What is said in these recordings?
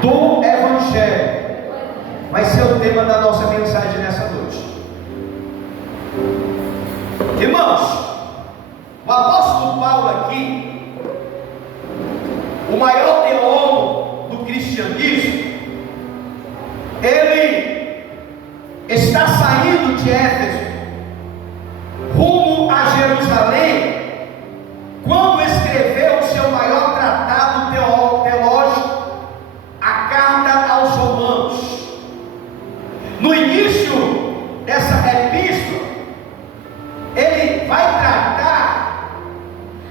do Evangelho vai ser o tema da nossa mensagem nessa noite. Irmãos, o apóstolo Paulo aqui, o maior teólogo do cristianismo, ele está saindo de Éfeso rumo a Jerusalém quando escreveu o seu maior tratado teológico, a carta aos Romanos. No início dessa epístola, ele vai tratar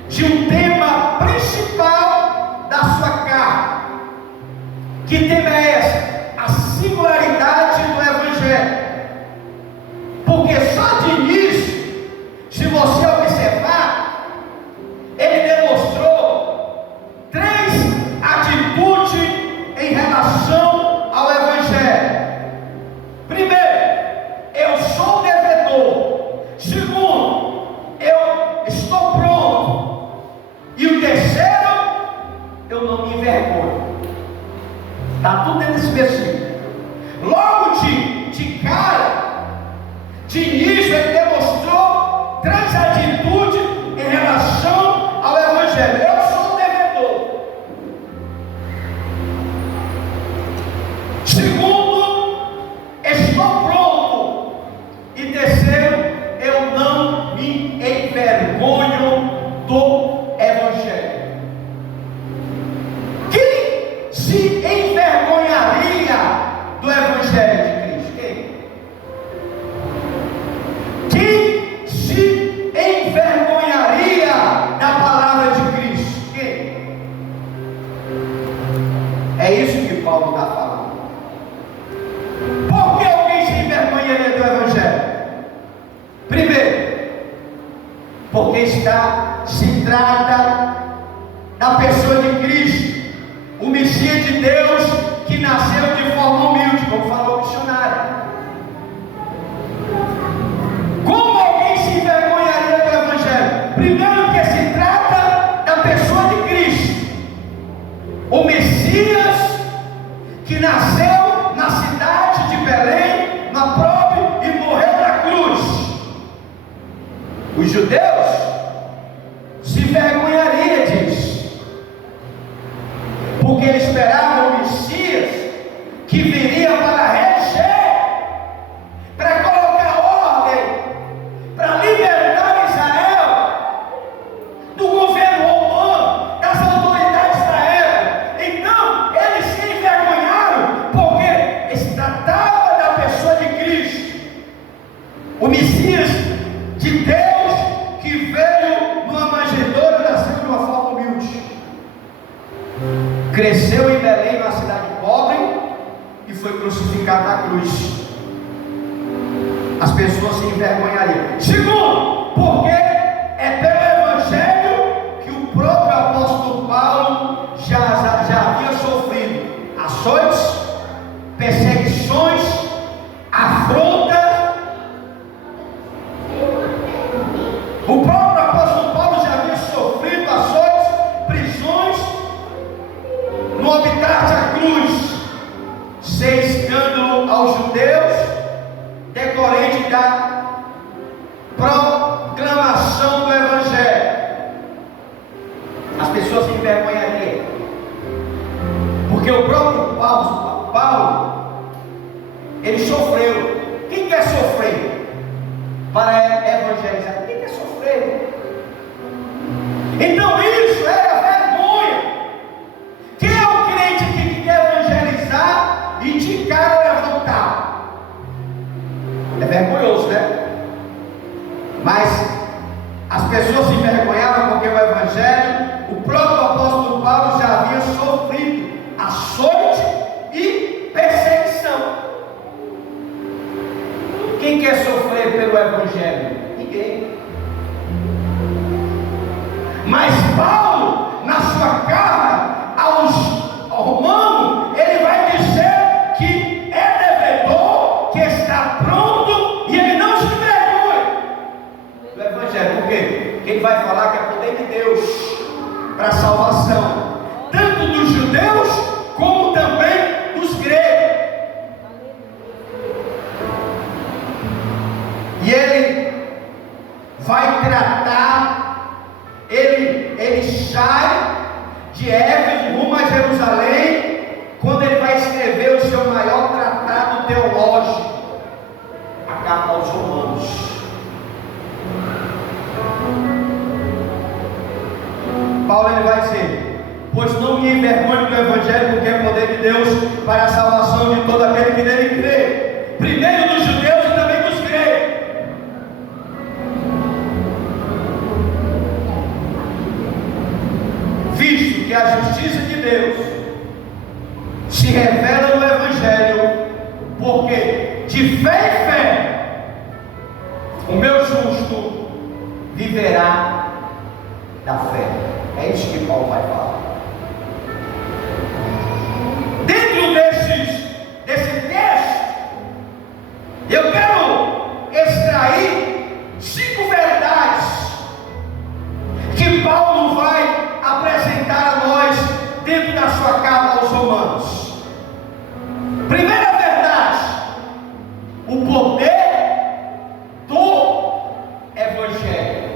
de um tema principal da sua carta. Que tema é esse? A singularidade do Evangelho. Porque só de início, se você observar, ele demonstrou três atitudes em relação ao Evangelho. Primeiro, eu sou devedor. Segundo, eu estou pronto. E o terceiro, eu não me envergonho. Está tudo dentro desse versículo. Logo de cara, de início, ele demonstrou três atitudes em relação ao Evangelho. Eu sou devedor. Segundo, estou pronto. E terceiro, eu não me envergonho do Evangelho. Quem se envergonharia do Evangelho de Cristo? Quem se envergonharia da palavra de Cristo? Quem? É isso que Paulo está falando. Por que alguém se envergonharia do Evangelho? Primeiro, porque se trata da pessoa de Cristo, o Messias de Deus que nasceu de forma humilde, como falou o missionário. Como alguém se envergonharia do Evangelho? Primeiro, porque se trata da pessoa de Cristo, o Messias que nasceu na cidade de Belém, na própria, e morreu na cruz. Os judeus se envergonhariam disso, porque eles esperavam o Messias que viria para reger, para colocar ordem, para libertar Israel do governo romano, das autoridades da época. Então eles se envergonharam, porque se tratava da pessoa de Cristo, o Messias de Deus, que veio numa manjedoura, nasceu de uma forma humilde, cresceu em Belém, uma cidade pobre, e foi crucificado na cruz. As pessoas se envergonhariam. Segundo, porque é pelo Evangelho que o próprio apóstolo Paulo já havia sofrido açoites, perseguições, afrontas. O próprio apóstolo Paulo já havia sofrido açoites, prisões, no habitar da cruz, ser escândalo aos judeus, decorrente da proclamação do Evangelho. As pessoas se envergonhariam, porque o próprio Paulo, ele sofreu. Quem quer sofrer para evangelizar? Quem quer sofrer? Então isso era vergonha. Quem é o crente aqui que quer evangelizar e de cara levantar? É vergonhoso, né? Mas as pessoas se envergonhavam porque o Evangelho, o próprio apóstolo Paulo já havia sofrido açoite e perseguição. Quem quer sofrer pelo Evangelho? Ninguém. Mas Paulo, na sua carta aos Romanos, ele vai dizer que é devedor, que está pronto, e ele não se envergonha do Evangelho. Por quê? Porque ele vai falar que é poder de Deus para a salvação, tanto dos judeus como também ele rumo a Jerusalém, quando ele vai escrever o seu maior tratado teológico, a carta aos Romanos. Paulo ele vai dizer: pois não me envergonho do Evangelho, porque é poder de Deus para a salvação de todo aquele que nele crê, primeiro dos judeus e também dos gregos. Visto que a justiça de Deus se revela no Evangelho, porque de fé em fé o meu justo viverá da fé. É isso que Paulo vai falar. Dentro desse texto, eu quero extrair 5 verdades que Paulo vai apresentar a nós dentro da sua carta aos Romanos. Primeira verdade: o poder do Evangelho.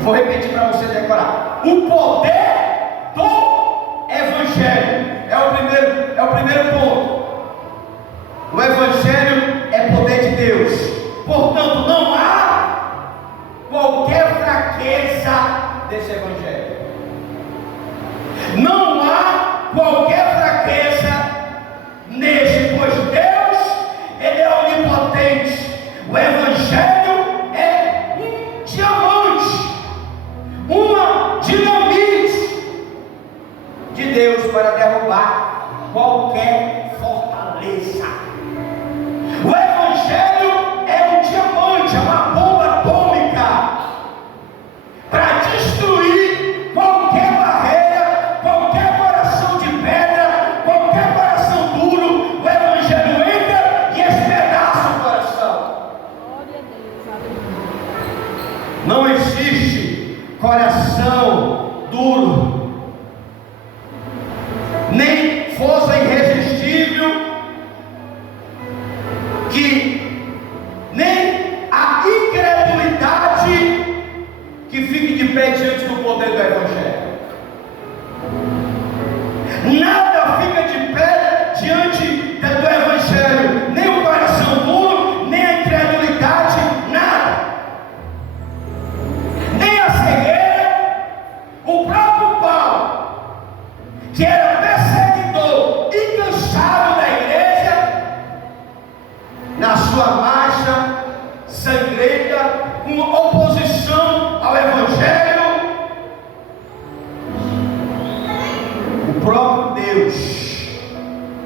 Vou repetir para você decorar: o poder do Evangelho. É o primeiro ponto. O Evangelho é poder de Deus. Portanto, não há qualquer fraqueza desse Evangelho. Não há qualquer fraqueza neste, pois Deus, Ele é onipotente. O Evangelho é um diamante, uma dinamite de Deus para derrubar qualquer fortaleza. O Evangelho é um diamante, é uma bomba atômica para destruir qualquer barreira, qualquer coração de pedra, qualquer coração duro. O Evangelho entra e espedaça o coração. Não existe coração duro, nem força irresistível, nem a incredulidade que fique de pé diante do poder do Evangelho. Nada fica de pé diante do Evangelho, nem o coração duro, nem a incredulidade, nada, nem a cegueira. O próprio Paulo, que era perseguidor e cansado da igreja, na sua marcha sangrenta, com oposição ao Evangelho, o próprio Deus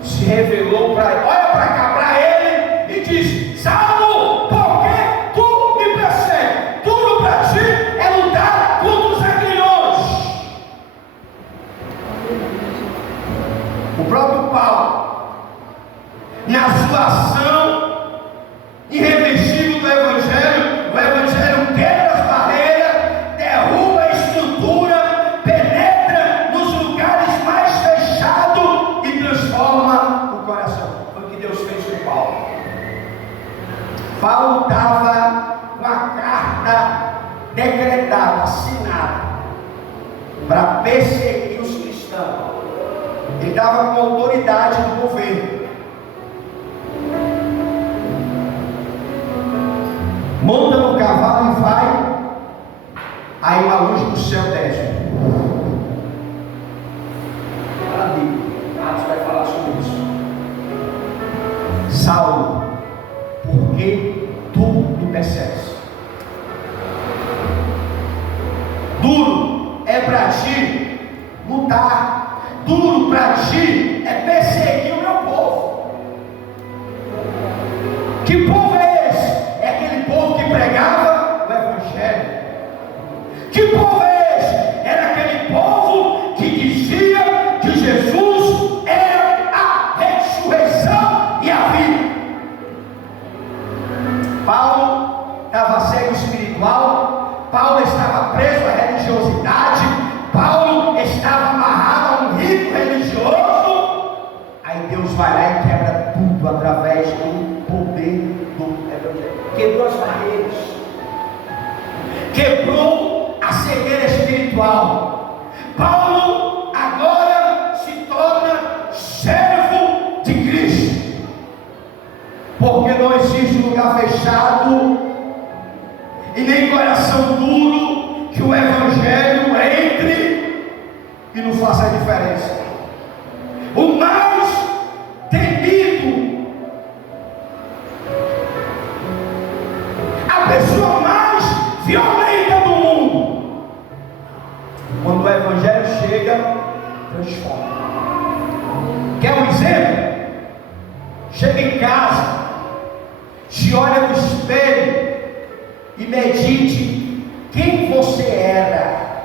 se revelou para ele, olha para cá para ele e diz: Saulo, por que tu me persegues? Tudo para ti é lutar contra os aguilhões. O próprio Paulo, na sua ação irreversível do Evangelho, o Evangelho quebra as barreiras, derruba a estrutura, penetra nos lugares mais fechados e transforma o coração. Foi o que Deus fez com Paulo. Paulo estava com a carta decretada, assinada, para perseguir os cristãos. Ele estava com a autoridade do governo. Monta no cavalo e vai. Aí uma luz do céu desce. Fala a Bíblia, Atos vai falar sobre isso. Saulo, por que tu me persegues? Duro é para ti lutar, duro para ti é perseguir o meu povo. Que povo é esse? É aquele povo que pregava o Evangelho. Que povo é esse? Era aquele povo que dizia que Jesus era a ressurreição e a vida. Paulo estava cego espiritual, Paulo estava preso à religiosidade, Paulo estava amarrado a um rito religioso. Aí Deus vai lá e quebra tudo através do poder do Evangelho. Quebrou as barreiras, quebrou a cegueira espiritual. Paulo não existe lugar fechado e nem coração duro que o Evangelho entre e não faça a diferença. O mais temido, a pessoa mais violenta do mundo, quando o Evangelho chega, transforma. Quer um exemplo? Chega em casa, se olha no espelho e medite quem você era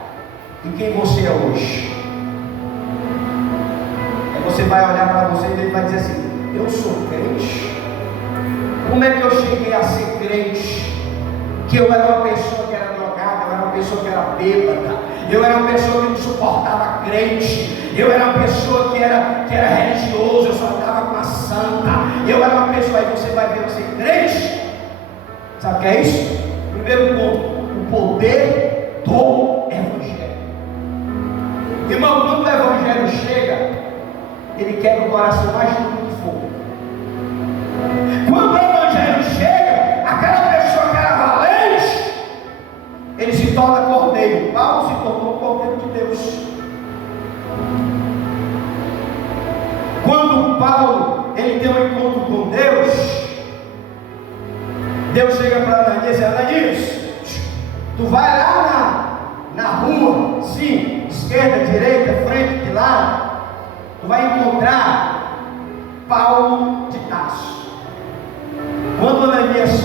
e quem você é hoje. Aí você vai olhar para você e ele vai dizer assim: eu sou crente? Como é que eu cheguei a ser crente? Que eu era uma pessoa que era drogada, eu era uma pessoa que era bêbada, eu era uma pessoa que não suportava crente, eu era uma pessoa que era religioso, eu só andava com a santa, eu era uma pessoa. Aí você vai ver você crente. Sabe o que é isso? Primeiro ponto, o poder do Evangelho. Irmão, quando o Evangelho chega, ele quebra o coração mais duro que for. Quando o Evangelho chega, aquela pessoa que era valente, ele se torna cordeiro. Paulo se tornou cordeiro de Deus. Quando Paulo ele tem um encontro com Deus, Deus chega para Ananias e diz: Ananias, tu vai lá na rua, sim, esquerda, direita, frente, de lado, tu vai encontrar Paulo de Tarso. Quando Ananias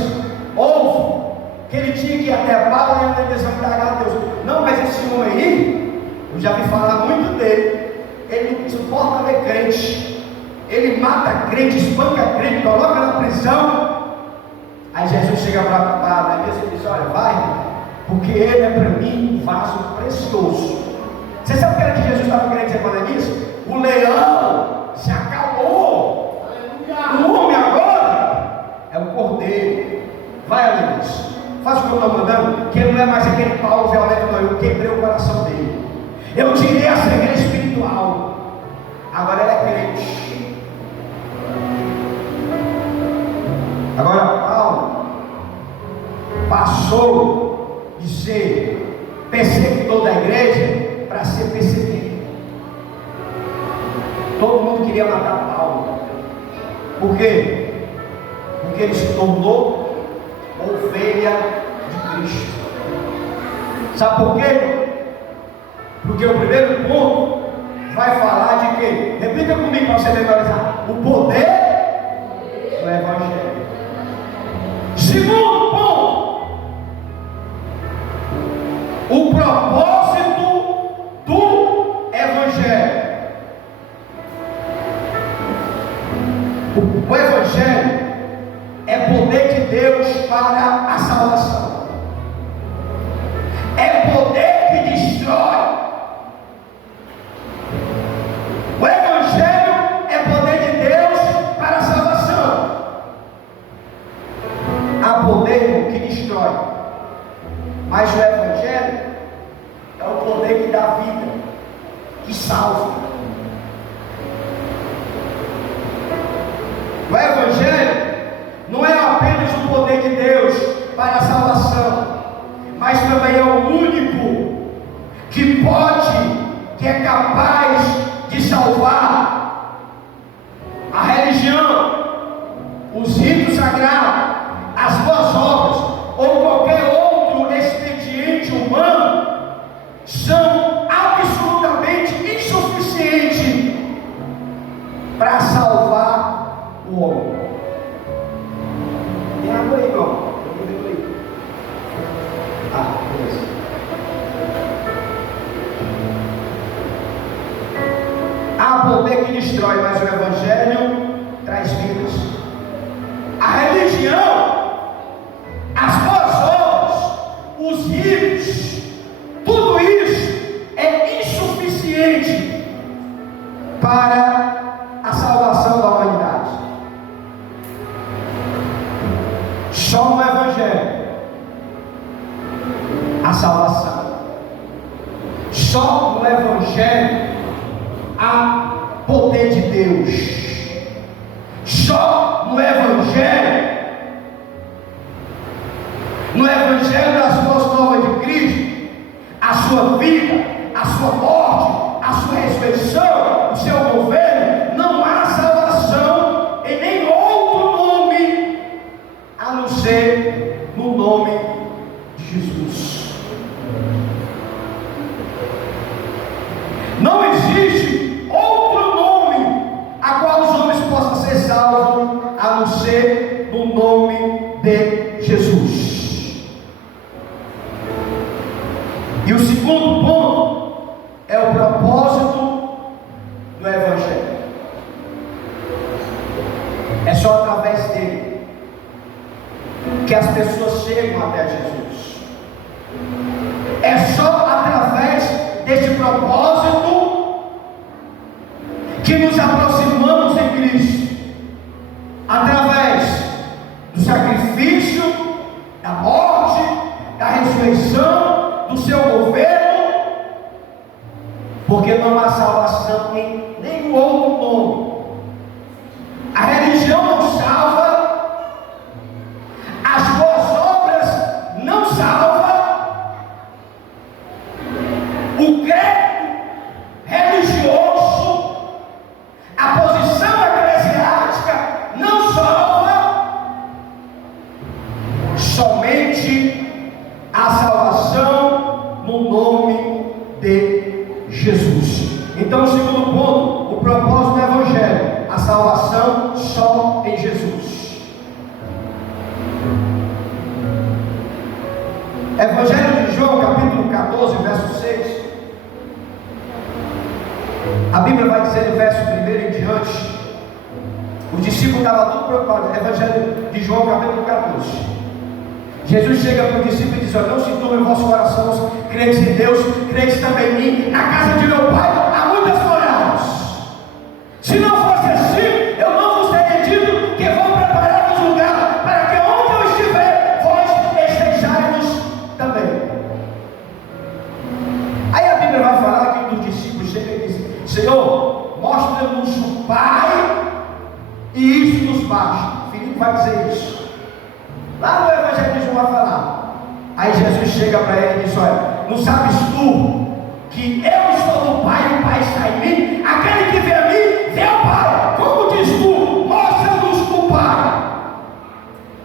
ouve que ele tinha que ir até Paulo, e Ananias vai indagar a Deus: não, mas esse homem aí, eu já vi falar muito dele, ele não suporta ver crente, ele mata crente, espanca crente, coloca na prisão. Aí Jesus chega para Ananias e diz: olha, vai, porque ele é para mim um vaso precioso. Você sabe o que era que Jesus estava querendo dizer para Ananias? O leão se acalmou, o homem agora é o cordeiro. Vai, Ananias, faz o que eu estou mandando, que ele não é mais aquele Paulo violento, não. Eu quebrei o coração dele, eu tirei a cegueira espiritual, agora ele é crente. Agora Paulo passou de ser perseguidor da igreja para ser perseguido. Todo mundo queria matar Paulo. Por quê? Porque ele se tornou ovelha de Cristo. Sabe por quê? Porque o primeiro ponto vai falar de quê? Repita comigo para você memorizar: o poder do Evangelho. Segundo ponto, o propósito do Evangelho. O Evangelho é poder de Deus para a salvação, é poder que destrói. O Evangelho é poder de Deus para a salvação. Há poder que destrói, mas o Evangelho é o poder que dá vida, que salva. O Evangelho não é apenas o poder de Deus para a salvação, mas também é o único que é capaz de salvar. A religião, os ritos sagrados, as boas obras ou qualquer outro expediente humano são absolutamente insuficientes para salvar o homem. Tem água aí, irmão? Beleza. Há poder que destrói, mas o Evangelho traz vidas. A religião, as boas obras, os ritos, tudo isso é insuficiente para a salvação da humanidade. Só no Evangelho a salvação. Só no Evangelho há poder de Deus. Só no Evangelho No Evangelho das Boas Novas de Cristo, a sua vida, a sua morte, a sua ressurreição, o seu governo, não há salvação em nenhum outro nome a não ser no nome de Jesus. Não existe outro nome a qual os homens possam ser salvos a não ser no nome de Jesus. E o segundo ponto é o propósito do Evangelho. É só através dele que as pessoas chegam até Jesus. É só através deste propósito que nos aproximamos em Cristo. Através do sacrifício, da morte, da ressurreição, do seu governo, porque não há salvação em nenhum outro nome. A religião não salva, as boas obras não salvam, o credo religioso, a posição eclesiástica não salva. Somente a salvação no nome de Jesus. Então, o segundo ponto, o propósito do Evangelho, a salvação só em Jesus. Evangelho de João, capítulo 14, verso 6. A Bíblia vai dizer no verso 1 em diante, os discípulos estavam tudo preocupados. Evangelho de João, capítulo 14. Jesus chega para o discípulo e diz: não se turbe o vosso coração, credes em Deus, credes também em mim. Na casa de meu pai há muitas moradas. Se não fosse assim, eu não vos teria dito que vou preparar-vos lugar, para que onde eu estiver, vós estejais também. Aí a Bíblia vai falar que um dos discípulos chega e diz: Senhor, mostra-nos o Pai, e isso nos basta. Filipe vai dizer isso. Lá no Evangelho de João vai falar. Aí Jesus chega para ele e diz: olha, não sabes tu que eu estou no Pai e o Pai está em mim? Aquele que vê a mim, vê o Pai. Como diz tu? Mostra-nos o Pai.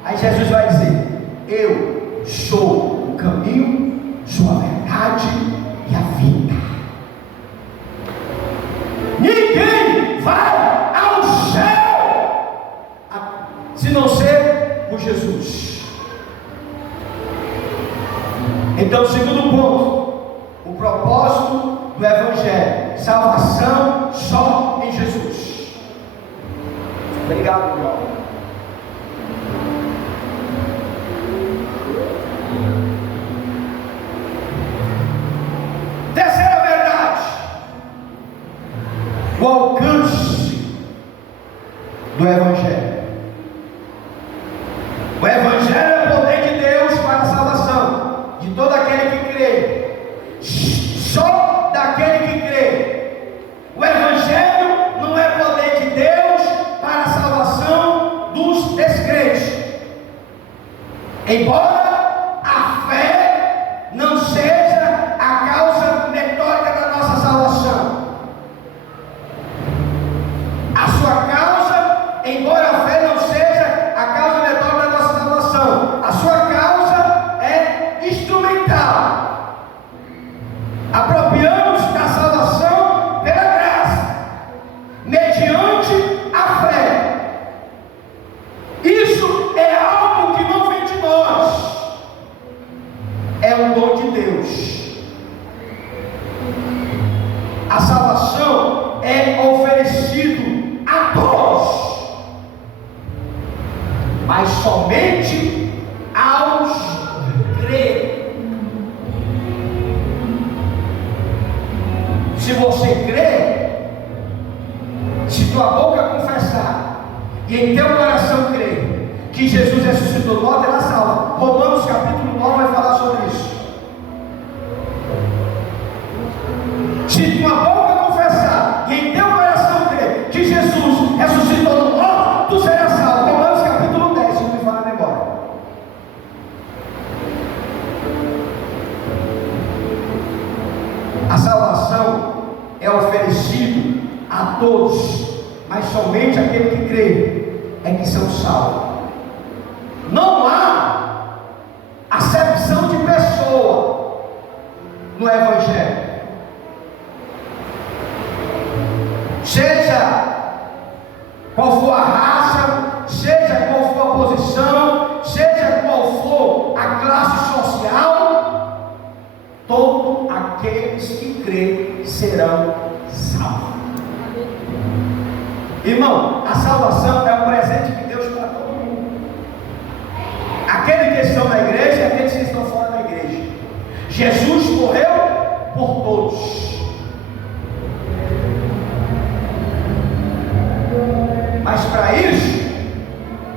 Aí Jesus vai dizer: eu sou o caminho, sou a verdade e a vida. Ninguém vai ao céu se não ser por Jesus. Então, segundo ponto, o propósito do Evangelho, salvação só em Jesus. Obrigado, João. Terceira verdade, o alcance do Evangelho. O Evangelho é o poder de Deus para a salvação de todo aquele que crê. Só daquele que crê. O Evangelho não é poder de Deus para a salvação dos descrentes. Embora a fé não seja a causa metódica da nossa salvação, a sua causa, embora a fé não seja a causa metódica da nossa salvação, a sua causa é instrumental. Apropriamos da salvação pela graça, mediante a fé. Isso é algo que não vem de nós, é um dom de Deus. A salvação é oferecido a todos, mas somente aos que creem. Se você crê, se tua boca confessar e em teu coração crer que Jesus ressuscitou, nós terá salvo. Romanos capítulo 9 vai falar sobre isso. Se tua boca confessar e em teu coração crer que Jesus ressuscitou do morto, tu serás salvo. Romanos capítulo 10, se não me fala a memória. a todos, mas somente aquele que crê é que são salvos. Não há acepção de pessoa no Evangelho. Seja qual for a raça, seja qual for a posição, seja qual for a classe social, todos aqueles que crêem serão salvos. Irmão, a salvação é um presente de Deus para todo mundo. Aqueles que estão na igreja e aqueles que estão fora da igreja. Jesus morreu por todos. Mas para isso,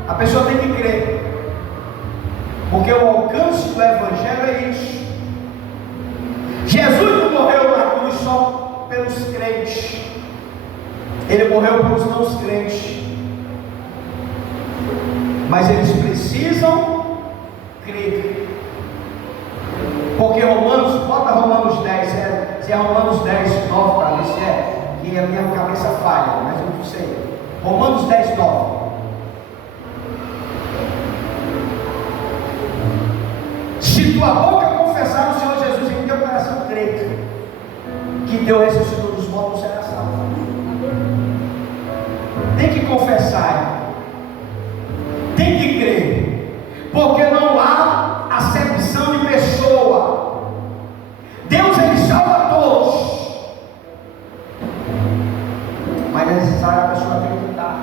a pessoa tem que crer. Porque o alcance do Evangelho é isso. Jesus não morreu na cruz só pelos crentes. Ele morreu pelos não crentes. Mas eles precisam crer. Porque Romanos, bota Romanos 10, se é Romanos 10, 9 para ver se é, que a minha cabeça falha, mas eu não sei. Romanos 10, 9. Se tua boca confessar o Senhor Jesus e em teu coração crer que Deus ressuscitou dos mortos, será salvo. Tem que confessar, tem que crer, porque não há acepção de pessoa. Deus, ele salva todos, mas é necessário a pessoa acreditar.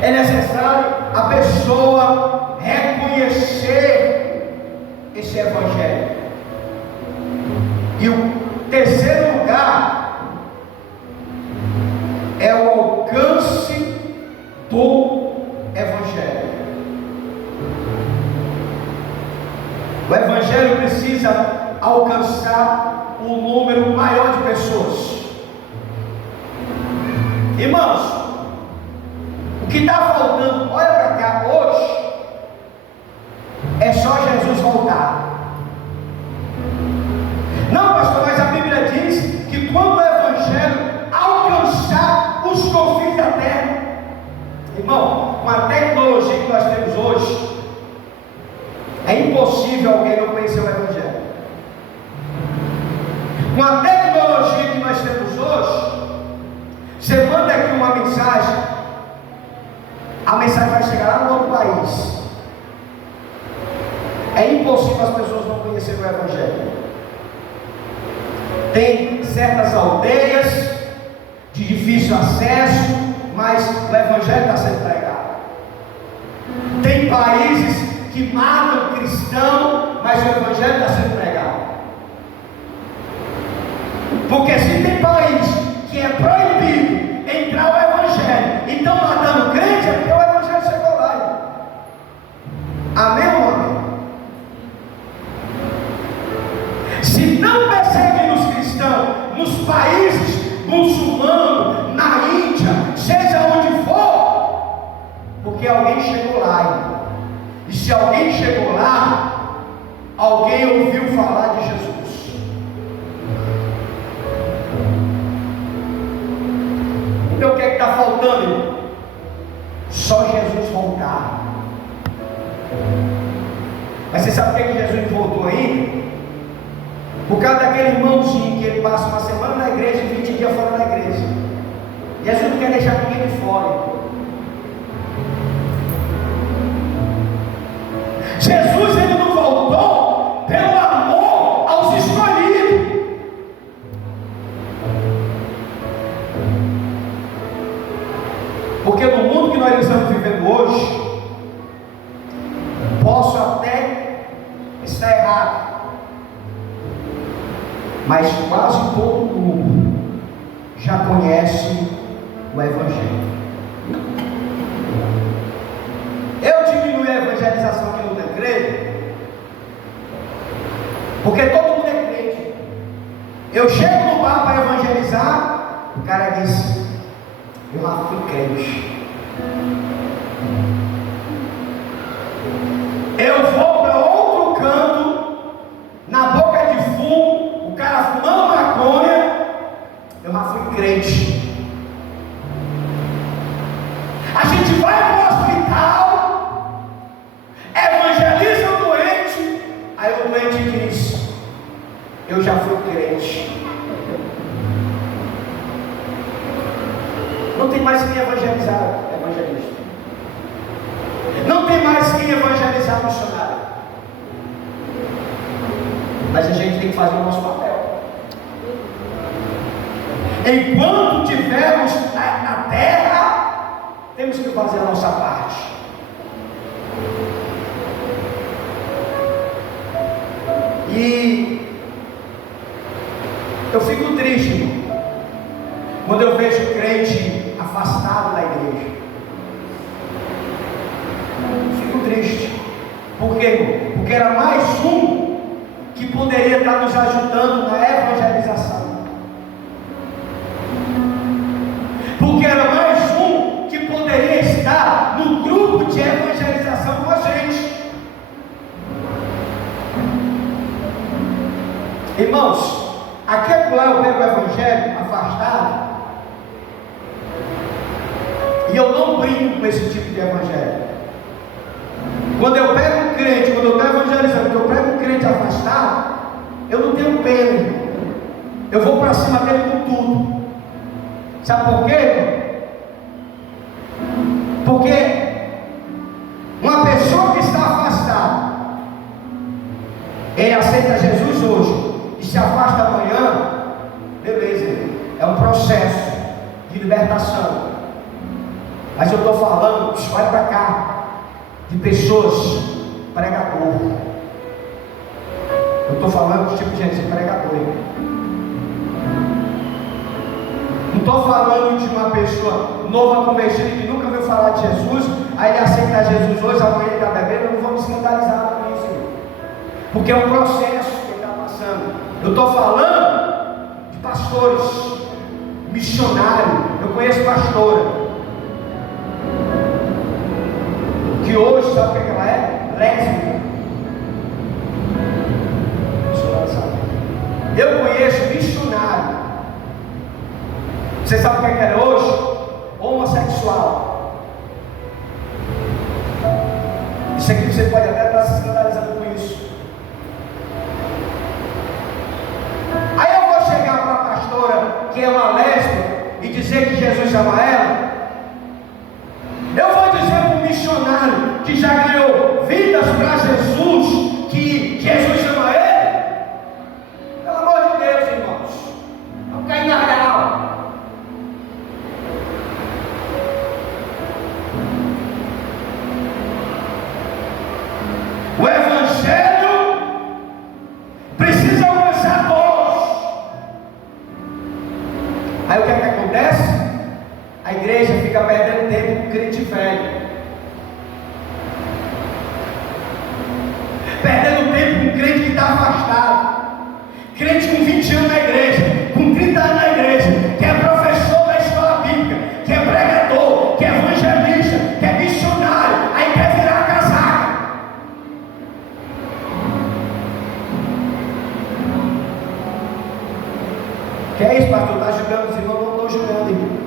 É necessário a pessoa reconhecer esse Evangelho. E o terceiro lugar é o alcance do Evangelho. O Evangelho precisa alcançar um número maior de pessoas. Irmãos, o que está faltando, olha para cá, hoje, é só Jesus voltar. Não, pastor, mas a Bíblia diz que quando o Evangelho alcançar os confins da terra, irmão, com a tecnologia que nós temos hoje, é impossível alguém não conhecer o Evangelho. Com a tecnologia que nós temos hoje, você manda aqui uma mensagem, a mensagem vai chegar lá no outro país. É impossível as pessoas não conhecerem o Evangelho. Tem certas aldeias de difícil acesso, mas o Evangelho está sendo pregado. Tem países que matam cristão, mas o Evangelho está sendo pregado. Porque se tem país que é proibido entrar o Evangelho e estão matando crente, é porque o Evangelho chegou lá. Amém ou não amém? Se não perseguem os cristãos nos países muçulmanos, na Índia, seja onde for, porque alguém chegou lá. E se alguém chegou lá, alguém ouviu falar de Jesus. Então o que é que está faltando, irmão? Só Jesus voltar. Mas você sabe por que Jesus voltou ainda? Por causa daquele irmãozinho que ele passa uma semana na igreja e 20 dias fora da igreja. Jesus não quer deixar ninguém de fora. Jesus, ele não voltou pelo amor aos escolhidos. Porque no mundo que nós estamos vivendo hoje, posso até estar errado, mas quase todo mundo já conhece o Evangelho. Eu diminui a evangelização aqui no Tancredo, porque todo mundo é crente. Eu chego no bar para evangelizar, o cara diz: eu já fui crente. Eu vou para outro canto, na boca de fumo, o cara fumando maconha, eu já mas fui crente. A gente vai para o hospital, evangeliza o doente, aí o doente diz: eu já fui crente. Não tem mais quem evangelizar evangelista. Não tem mais quem evangelizar missionário. Mas a gente tem que fazer o nosso papel. Enquanto tivermos na terra, temos que fazer a nossa parte. E eu fico triste quando eu vejo crente afastado da igreja. Fico triste. Por quê? Porque era mais um que poderia estar nos ajudando na evangelização. Porque era mais um que poderia estar no grupo de evangelização com a gente. Irmãos, aqui lá eu pego o evangelho afastado, e eu não brinco com esse tipo de evangelho. Quando eu pego um crente, quando eu estou evangelizando, quando eu pego um crente afastado, eu não tenho pena. Eu vou para cima dele com tudo. Sabe por quê? Porque uma pessoa que está afastada, ele aceita Jesus hoje e se afasta amanhã, beleza, é um processo de libertação. Mas eu estou falando, olha para cá, de pessoas pregador. Eu estou falando de tipo de gente pregador. Não estou falando de uma pessoa nova convertida que nunca ouviu falar de Jesus, aí ele aceita Jesus hoje, amanhã ele está bebendo. Eu não vou me escandalizar com isso, porque é um processo que ele está passando. Eu estou falando de pastores, missionários. Eu conheço pastora que hoje, sabe o que ela é? Lésbica. Eu conheço missionário. Você sabe o que ela é hoje? Homossexual. Isso aqui você pode até estar se escandalizando com isso. Aí eu vou chegar para a pastora que é uma lésbica e dizer que Jesus ama ela. Eu vou dizer para o missionário que já ganhou vidas para Jesus que Jesus ama ele? Pelo amor de Deus, irmãos, vamos cair na real. O evangelho precisa alcançar todos. Aí o que é que acontece? A igreja fica perdendo tempo com crente velho, perdendo tempo com crente que está afastado, crente com 20 anos na igreja, com 30 anos na igreja, que é professor da escola bíblica, que é pregador, que é evangelista, que é missionário, aí quer virar casaca. Que é isso, pastor? Está julgando os irmãos? Não estou julgando, irmão.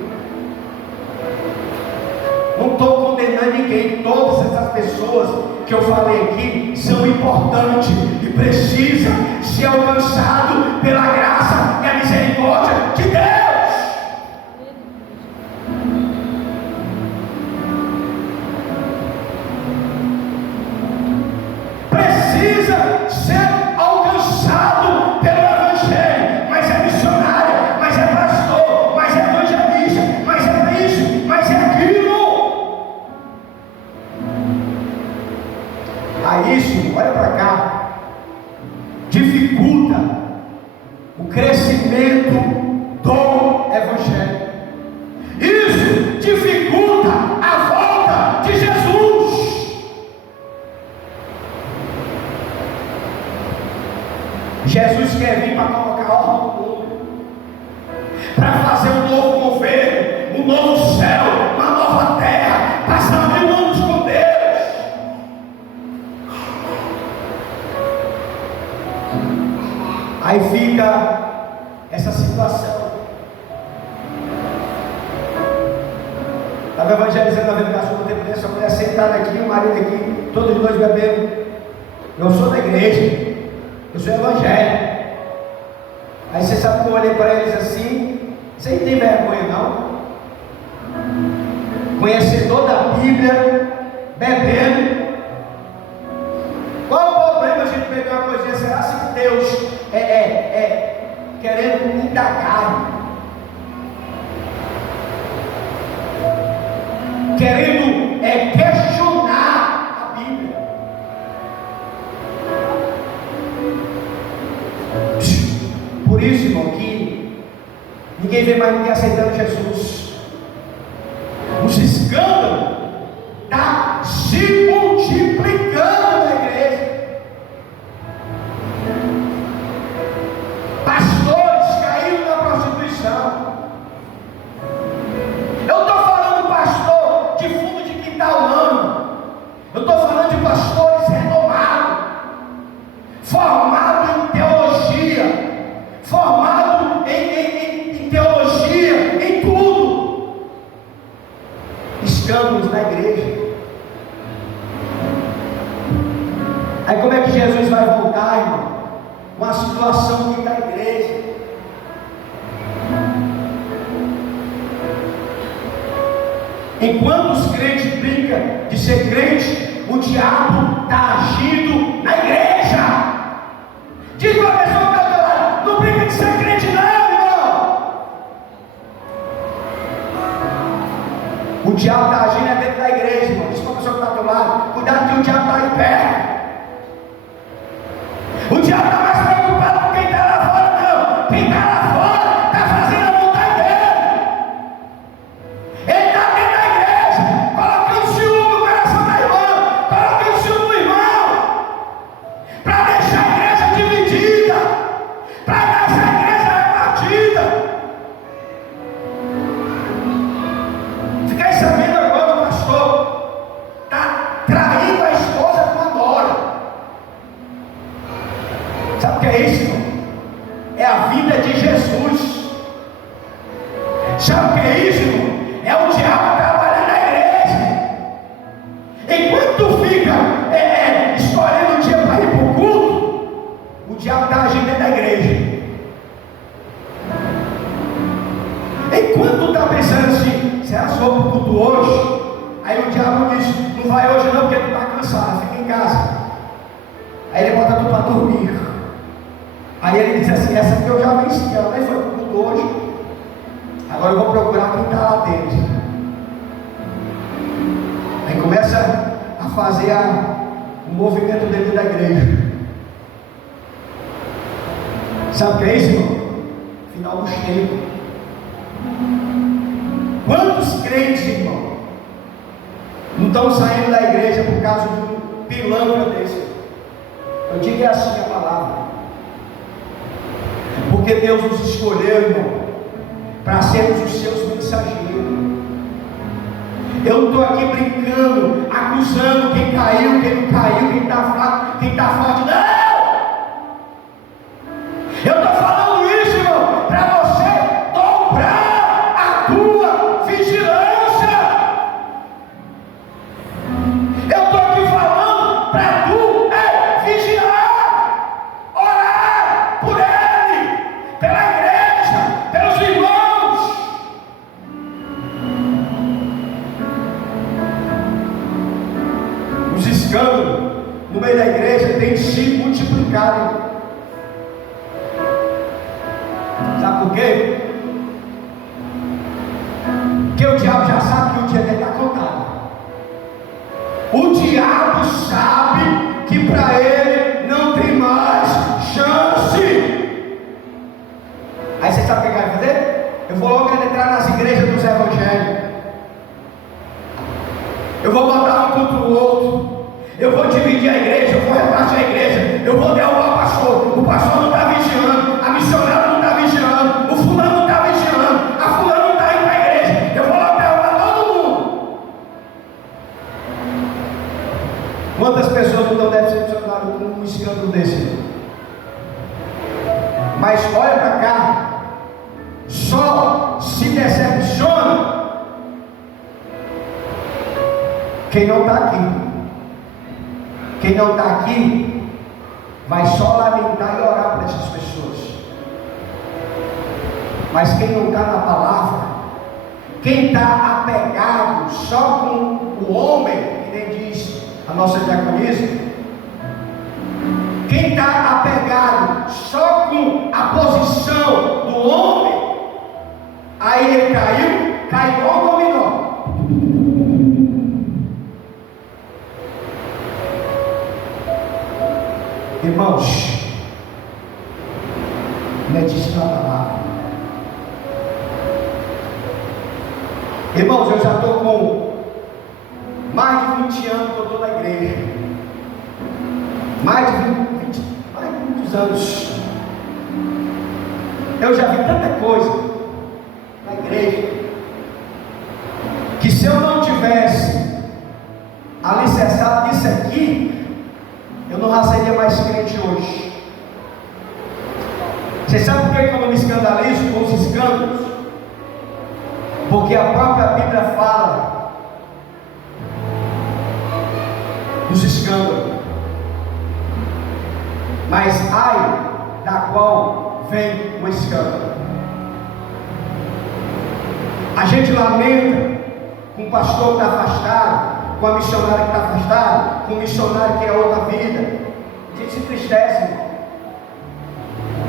Não estou condenando ninguém. Todas essas pessoas que eu falei aqui são importantes e precisam ser alcançados pela graça e a misericórdia de Deus. Precisa ser alcançado pelo evangelho, mas é missionário, mas é pastor, mas é evangelista, mas é isso, mas é aquilo. Aí isso, olha para cá, dificulta o crescimento do evangelho. Isso dificulta a volta de Jesus. Jesus quer vir para colocar ordem no mundo, para fazer um novo governo, um novo céu, uma nova terra, passar 1000 anos com Deus. Aí fica essa situação. Estava evangelizando a navegação do tempo desse, a mulher sentada aqui, o marido aqui, todos os dois bebendo. Eu sou da igreja, eu sou evangélico. Aí você sabe que eu olhei para eles assim, sem ter vergonha não. Conhecedor da Bíblia, bebendo. Qual o problema a gente pegar uma coisinha? Será que Deus querendo indagar, querendo questionar a Bíblia? Por isso, irmão, que ninguém vê mais ninguém aceitando Jesus. Os escândalos estão se multiplicando na igreja. Pastores caíram na prostituição. Eu estou falando pastor de fundo de quintal, não. Eu estou falando de pastores renomados, formados em teologia, formados em teologia, em tudo. Escândalos na igreja. Aí como é que Jesus vai voltar, irmão? Uma situação aqui da igreja. Enquanto os crentes brincam de ser crente, o diabo está agindo na igreja. Diz para a pessoa que está do lado: não brinca de ser crente não, irmão. O diabo está agindo dentro da igreja, irmão. Diz para a pessoa que está do lado: cuidado que o diabo está aí perto. O diabo está mais preocupado com quem está lá fora, não. Quem está lá fora está fazendo a vontade dele. Ele está dentro da igreja, colocando ciúme no coração da irmã, colocando ciúme no irmão, para deixar a igreja dividida, para deixar a igreja repartida. Fiquei sabendo agora, o pastor está traindo a esposa com a nora. Sabe o que é isso, irmão? É a vida de Jesus. Sabe o que é isso, irmão? É o diabo trabalhando na igreja. Enquanto fica escolhendo o dia para ir para o culto, o diabo está agindo dentro da igreja. Enquanto está pensando assim: será que eu vou para o culto hoje? Aí o diabo diz: não vai hoje não, porque tu está cansado, fica em casa. Aí ele bota tu para dormir. Aí ele diz assim: essa aqui eu já venci, ela nem foi para o culto hoje, agora eu vou procurar quem está lá dentro. Aí começa a fazer o movimento dentro da igreja. Sabe o que é isso, irmão? Final dos tempos. Quantos crentes, irmão, não estão saindo da igreja por causa de um pilantra desse? Eu digo é assim a palavra. Porque Deus nos escolheu, irmão, para sermos os seus mensageiros. Eu não estou aqui brincando, acusando quem caiu, quem não caiu, quem está fraco, quem está forte. Não! Eu estou falando isso, irmão, para você dobrar a tua vigilância. Eu estou aqui falando para tu vigiar, orar por ele, pela igreja, pelos irmãos. Os escândalos no meio da igreja têm se multiplicado. Sabe por quê? Porque o diabo já sabe que o dia dele está contado. O diabo sabe que para ele não tem mais chance. Aí você sabe o que vai fazer? Eu vou logo entrar nas igrejas dos evangélicos. Eu vou botar um contra o outro. Eu vou dividir a igreja, eu vou repartir a igreja. Eu vou derrubar o pastor. O pastor não está vigiando. A missionária não está vigiando. O fulano não está vigiando. A fulana não está indo para a igreja. Eu vou logo derrubar todo mundo. Quantas pessoas não estão decepcionadas com um escândalo desse? Mas olha para cá. Só se decepciona Quem não está aqui, quem não está aqui, vai só lamentar e orar por essas pessoas. Mas quem não está na palavra, quem está apegado só com o homem, que nem diz a nossa diaconisa, quem está apegado só com a posição do homem, aí ele cai igual dominó. Irmãos, medite na palavra. Irmãos, eu já estou com mais de 20 anos que eu estou na igreja. Mais de muitos anos. Eu já vi tanta coisa na igreja, que se eu não tivesse alicerçado nisso aqui, eu não seria mais crente hoje. Você sabe por que eu não me escandalizo com os escândalos? Porque a própria Bíblia fala dos escândalos. Mas ai da qual vem o escândalo. A gente lamenta com o pastor que está afastado, com a missionária que está afastada, com o missionário que é outra vida. A gente se entristece, irmão.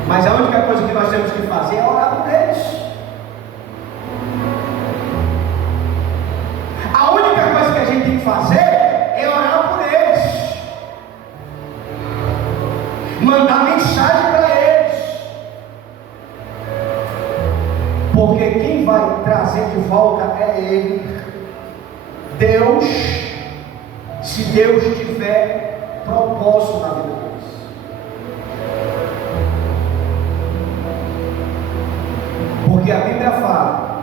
Mas a única coisa que nós temos que fazer é orar por eles. A única coisa que a gente tem que fazer é orar por eles, mandar mensagem para eles, porque quem vai trazer de volta é Ele, Deus, se Deus tiver propósito na vida deles. Porque a Bíblia fala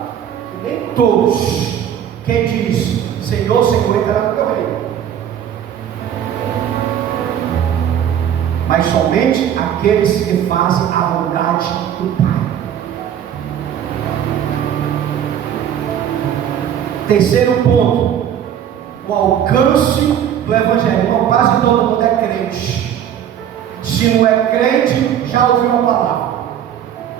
que nem todos, quem diz Senhor, Senhor, entrará no meu reino, mas somente aqueles que fazem a vontade do Pai. Terceiro ponto, o alcance do Evangelho. Irmão, quase todo mundo é crente. Se não é crente, já ouviu a palavra.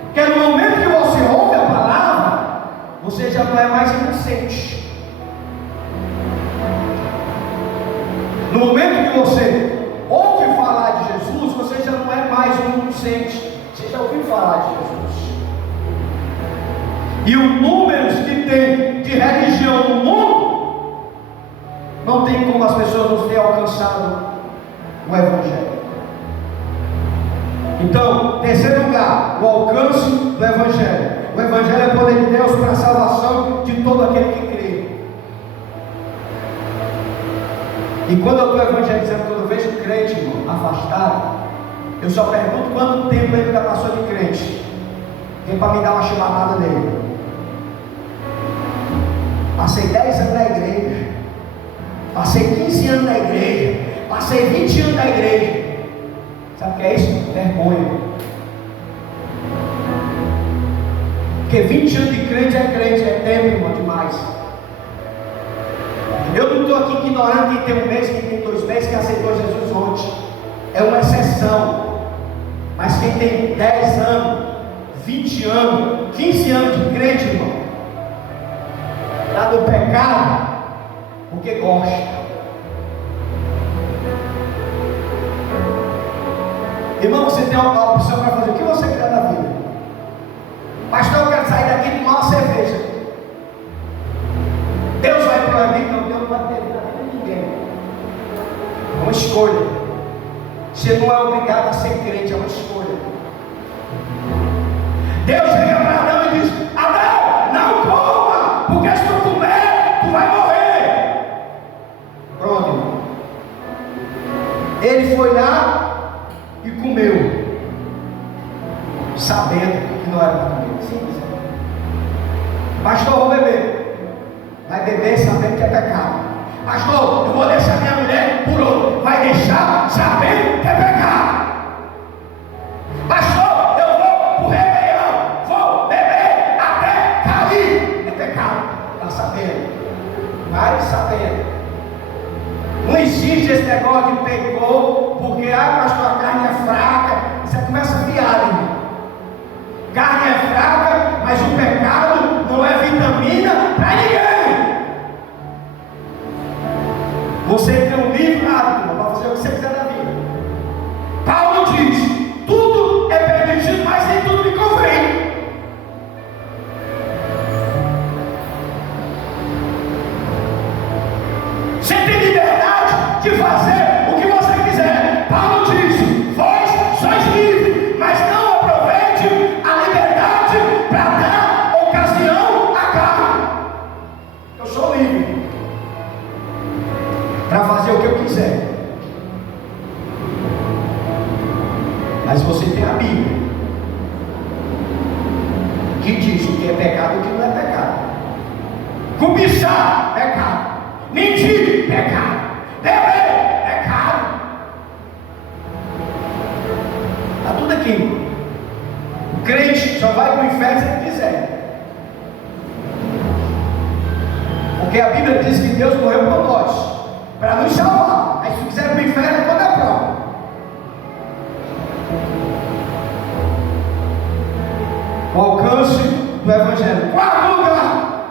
Porque no momento que você ouve a palavra, você já não é mais inocente. No momento que você ouve falar de Jesus, você já não é mais um inocente. Você já ouviu falar de Jesus. E os números que tem de religião no mundo, não tem como as pessoas não terem alcançado o Evangelho. Então, terceiro lugar, o alcance do Evangelho. O Evangelho é o poder de Deus para a salvação de todo aquele que crê. E quando eu estou evangelizando, quando eu vejo crente, irmão, afastado, eu só pergunto quanto tempo ele já passou de crente. Tem para me dar uma chibatada nele. Passei 10 anos na igreja, passei 15 anos na igreja, passei 20 anos na igreja. Sabe o que é isso? Vergonha. Porque 20 anos de crente, é tempo, irmão, demais. Eu não estou aqui ignorando quem tem um mês, quem tem 2 meses, que aceitou Jesus ontem. É uma exceção. Mas quem tem 10 anos, 20 anos, 15 anos de crente, irmão, está no pecado porque gosta. Irmão, você tem uma opção para fazer o que você quer da vida. Pastor, eu quero sair daqui e tomar uma cerveja. Deus vai proibir? Não, Deus não vai ter vida de ninguém. É uma escolha. Você não é obrigado a ser crente, é uma escolha. Deus chega para Adão e diz: Adão, não coma, porque se tu comer, tu vai morrer. Pronto, irmão. Ele foi lá e comeu, sabendo que não era para comer. Simples. Pastor, vou beber. Vai beber sabendo que é pecado. Pastor, eu vou deixar minha mulher por outro. Vai deixar sabendo que é pecado. Pastor, eu vou pro rebelião, vou beber até cair. É pecado. Está sabendo. Vai sabendo. Não existe esse negócio de pecou, porque pastor, a carne é fraca. Isso é conversa fiada, irmão. Carne é fraca, mas o pecado não é vitamina para ninguém. Você tem um livre hábito para fazer o que você quiser na vida. Paulo diz: tudo é permitido, mas nem tudo me convém. Você tem liberdade de fazer o que você quiser. Paulo diz: vós sois livres, mas não aproveite a liberdade para dar ocasião à carne. Eu sou livre para fazer o que eu quiser, mas você tem a Bíblia que diz o que é pecado e o que não é pecado. Cobiçar, pecado. Mentir, pecado. Beber, pecado. Está tudo aqui. O crente só vai para o inferno se ele quiser, porque a Bíblia diz que Deus morreu por nós para nos salvar. Aí se quiser para o inferno, é quando é prova. O alcance do Evangelho. Quarto lugar,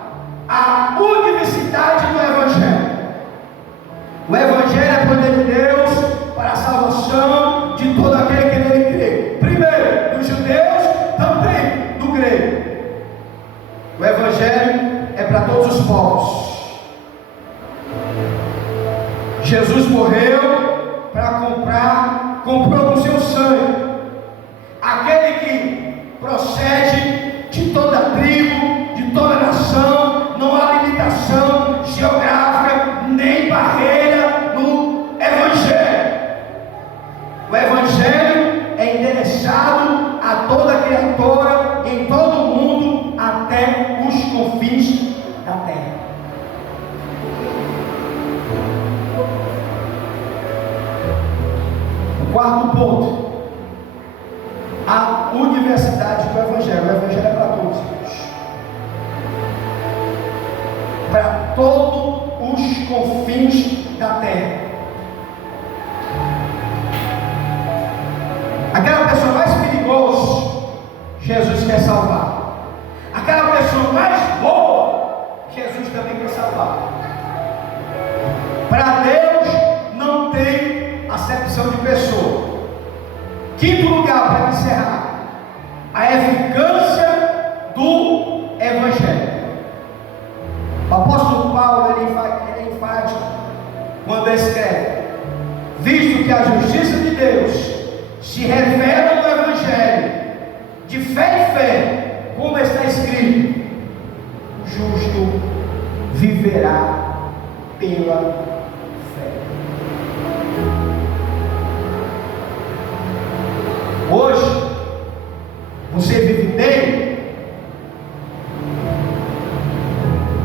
a universidade do Evangelho. O Evangelho é poder de Deus para a salvação de todo aquele que nele crê. Primeiro, dos judeus, também do grego. O Evangelho é para todos os povos. Jesus morreu para comprou com seu sangue aquele que procede de toda tribo, de toda nação. Não há limitação geográfica nem barreira no Evangelho. O Evangelho é endereçado a toda criatura em todo o mundo, até os confins da terra. O quarto ponto, a universidade do Evangelho. O Evangelho é para todos, para todos os confins da terra. Aquela pessoa mais perigosa, Jesus quer salvar. Aquela pessoa mais boa, Jesus também quer salvar. Para Deus não tem acepção de pessoa. Quinto lugar, para encerrar, a eficâcia do Evangelho. O apóstolo Paulo ele é enfático quando escreve: visto que a justiça de Deus se revela no Evangelho, de fé em fé, como está escrito: o justo viverá pela fé. Hoje, você vive bem,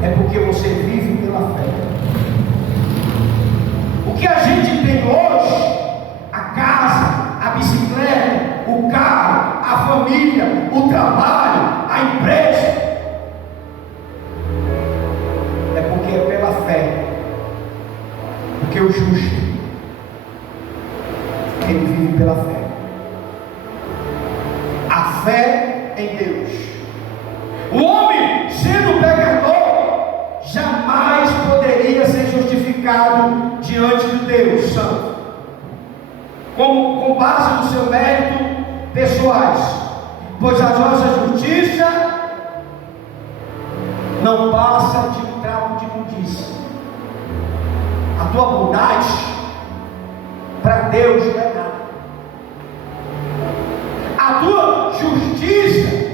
é porque você vive pela fé. O que a gente tem hoje, a casa, a bicicleta, o carro, a família, o trabalho, a empresa, é porque é pela fé. Porque o justo, ele vive pela fé. A fé em Deus. O homem, sendo pecador, jamais poderia ser justificado diante de Deus Santo, com base no seu mérito pessoais, pois a nossa justiça não passa de um trapo de imundícia. A tua bondade para Deus não é nada. A tua justiça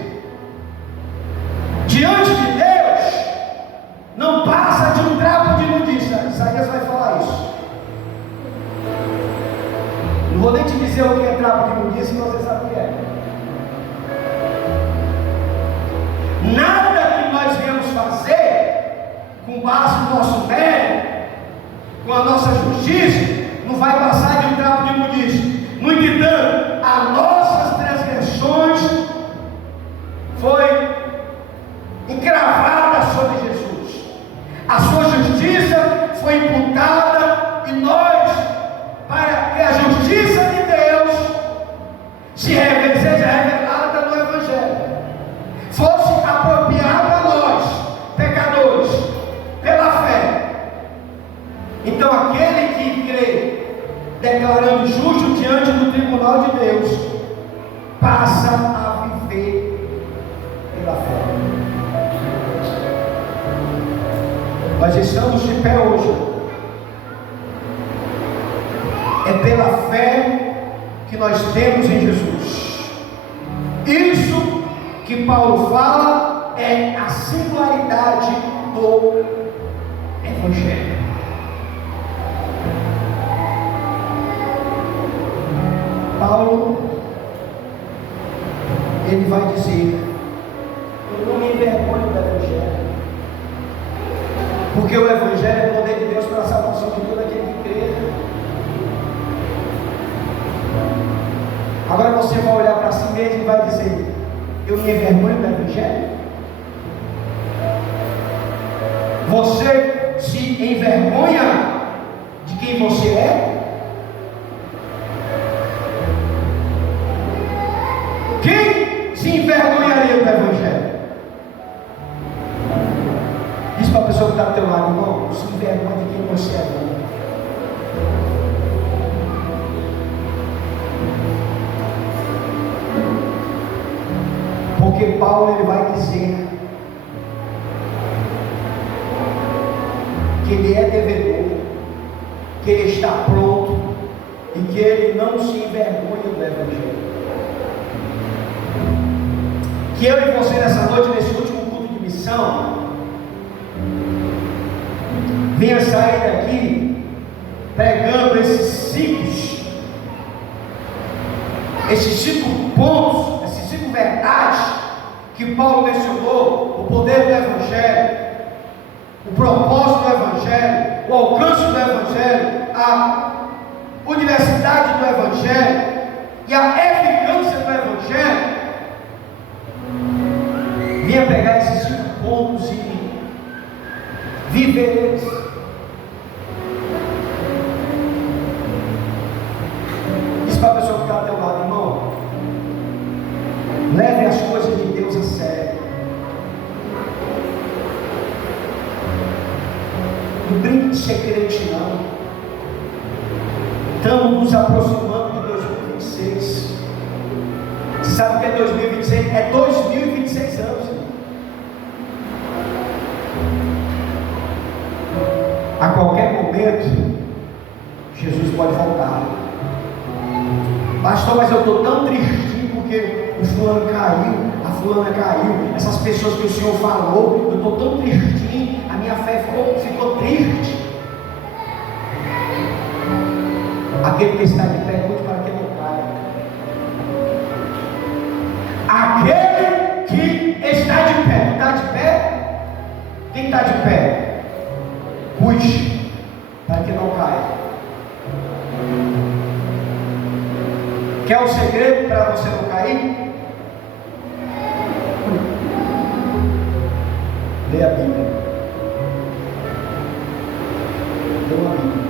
diante de Deus não passa de um trapo de imundícia. Isaías vai falar isso. Não vou nem te dizer o que é trapo de imundícia, se você sabe o que é. Nada que nós viemos fazer com base no nosso mérito, com a nossa justiça, não vai passar de um trapo de imundícia. No entanto, as nossas transgressões foi encravada sobre Jesus. A sua justiça foi imputada e nós declarando justo diante do tribunal de Deus, passa a viver pela fé. Nós estamos de pé hoje, é pela fé que nós temos em Jesus. Isso que Paulo fala é a singularidade do Evangelho. Paulo, ele vai dizer: eu não me envergonho do Evangelho, porque o Evangelho é o poder de Deus para a salvação de todo aquele que crê. Agora você vai olhar para si mesmo e vai dizer: eu me envergonho do Evangelho? Você se envergonha de quem você é? Quem se envergonharia do Evangelho? Diz para a pessoa que está ao teu lado: irmão, se envergonha de quem você é. Porque Paulo, ele vai dizer que ele é devedor, que ele está pronto e que ele não se envergonha do Evangelho. Que eu e você nessa noite, nesse último culto de missão, venha sair daqui pregando esses cinco pontos, esses 5 verdades que Paulo mencionou: o poder do Evangelho, o propósito do Evangelho, o alcance do Evangelho, a universidade do Evangelho e a eficácia do Evangelho. Venha pegar esses 5 pontos e viver eles. Diz para a pessoa que está ao teu lado: irmão, leve as coisas de Deus a sério. Não brinque de ser crente, não. Estamos nos aproximando de 2026. Você sabe o que é 2026? É 2026 anos. A qualquer momento, Jesus pode voltar. Pastor, mas eu estou tão tristinho porque o fulano caiu, a fulana caiu, essas pessoas que o Senhor falou, eu estou tão tristinho, a minha fé ficou triste. Aquele que está de pé, lute para que não caia. Aquele que está de pé, está de pé? Quem está de pé? Cuide para que não caia. Quer o segredo para você não cair? Leia a Bíblia. Leia a Bíblia.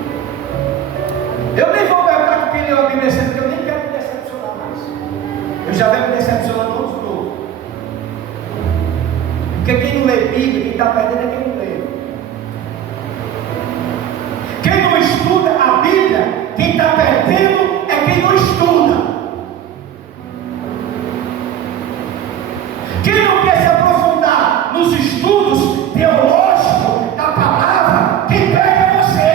Eu nem vou perguntar com quem leu a Bíblia, porque eu nem quero me decepcionar mais. Eu já venho me decepcionando todos os outros. Porque quem não lê Bíblia, quem está perdendo é quem não lê. Quem não estuda a Bíblia, quem está perdendo é quem não estuda. Quem não quer se aprofundar nos estudos teológicos da palavra, quem perde é você.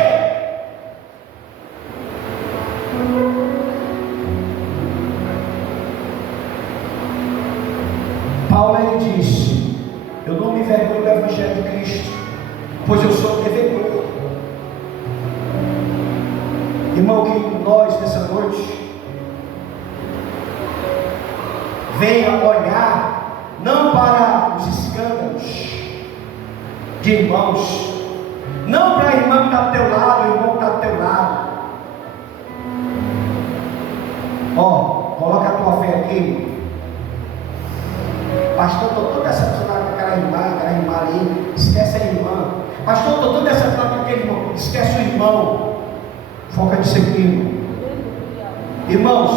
Paulo, ele disse: eu não me envergonho do Evangelho de Cristo, pois eu sou devedor. Irmão, que nós nessa noite venha olhar não para os escândalos de irmãos, não para a irmã que está do teu lado, o irmão que está do teu lado. Ó, coloca a tua fé aqui. Pastor, estou todo decepcionado com aquela irmã ali, esquece a irmã. Pastor, estou todo decepcionado com aquele irmão, esquece o irmão. Foca nisso aqui. Irmãos,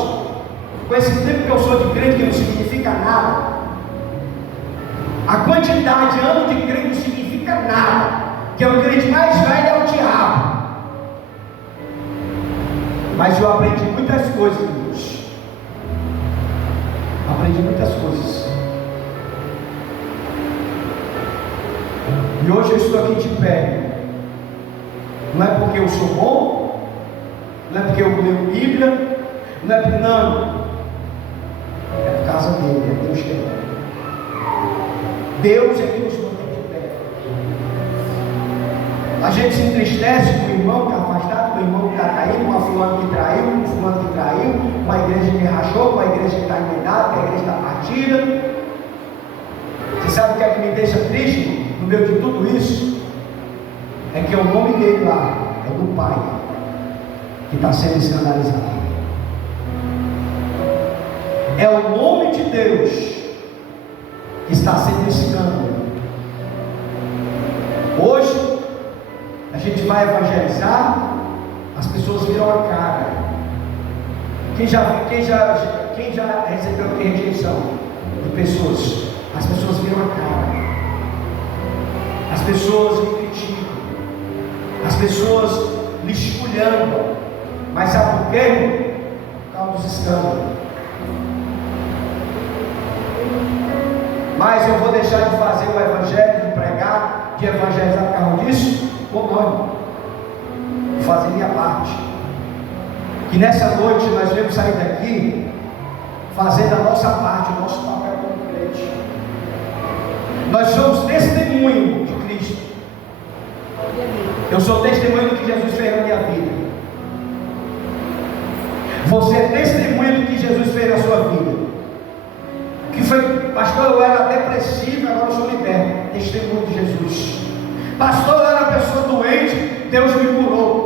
com esse tempo que eu sou de crente, que não significa nada, a quantidade de anos de crente não significa nada, que é o crente mais velho é o diabo. Mas o coisas, irmãos. Aprendi muitas coisas. E hoje eu estou aqui de pé. Não é porque eu sou bom, não é porque eu leio Bíblia, não é porque não. É por causa dele, é Deus que é. Deus é que nos mantém de pé. A gente se entristece com o irmão que está afastado, com o irmão que está caído, com a fulano que traiu, com o fulano que traiu, com a igreja que rachou, com a igreja que está emendada, com a igreja que está partida. Você sabe o que é que me deixa triste no meio de tudo isso? É que é o nome dele lá, é do Pai, que está sendo escandalizado. É o nome de Deus que está sendo escândalo. Hoje a gente vai evangelizar, as pessoas viram a cara. Quem já recebeu rejeição de pessoas? As pessoas viram a cara. As pessoas me criticam. As pessoas me esculhambam. Mas sabe por quê? Por causa dos escândalos. Mas eu vou deixar de fazer o evangelho, de pregar, de evangelizar por causa disso? Ou não? Vou fazer minha parte. Que nessa noite nós devemos sair daqui fazendo a nossa parte, o nosso papel como crente. Nós somos testemunho de Cristo. Eu sou testemunho do que Jesus fez na minha vida. Você é testemunha do que Jesus fez na sua vida. Que foi, pastor, eu era depressivo, agora eu sou liberto. Testemunho de Jesus. Pastor, eu era uma pessoa doente, Deus me curou.